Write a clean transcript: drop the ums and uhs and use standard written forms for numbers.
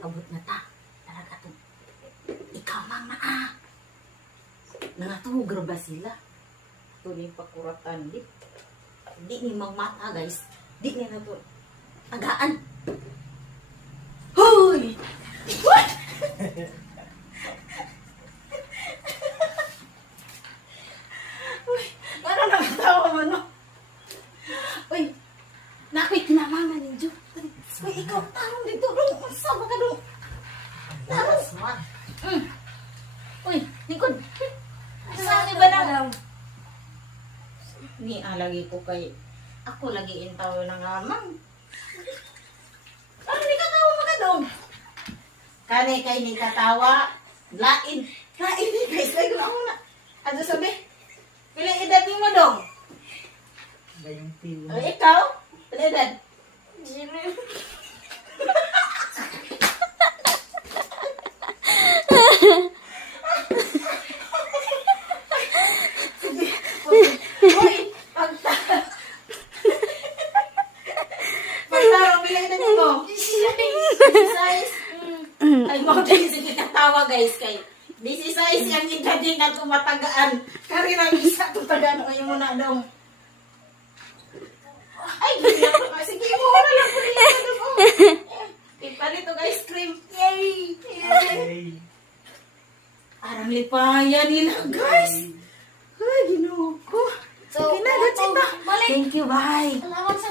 abot na ta. Talaga to. Ikaw mang naa. Nangatuhog ba sila? Ito ni pakuratan. Di ni magmata guys. Di ni na to. Agaan. Hoy! What? Uy, ano nakatawa mo no? Uy, nako'y kinamangan ni Jo. Uy, ikaw, tarong dito. Sama ka doon. Tarong. Uy, likod. Sabi ba na? Ni lagi ko kay... Ako lagi intaw ng amang. Ano ni katawa mo ka doon? Kani kay ni katawa. Lain. Lain ni guys. Lain ko na. Ano sabi? Pila edad mo dong? Bayong tiyo. O ikaw? Pila edad? Sige. Uy, pagtarong pila edad mo? Size. Ay mo din sige katawa guys kay. This is size yang edad din na tumatagaan. Kari na isa tutagaan ko yung muna dong. Ay, sige mo na lang po dito mo. Ipalito guys cream. Yay! Hey. Arang lipayan nila guys. Ay, ginoo ko. So, Sige na, that's it na. balik. Thank you, bye. Salamat sa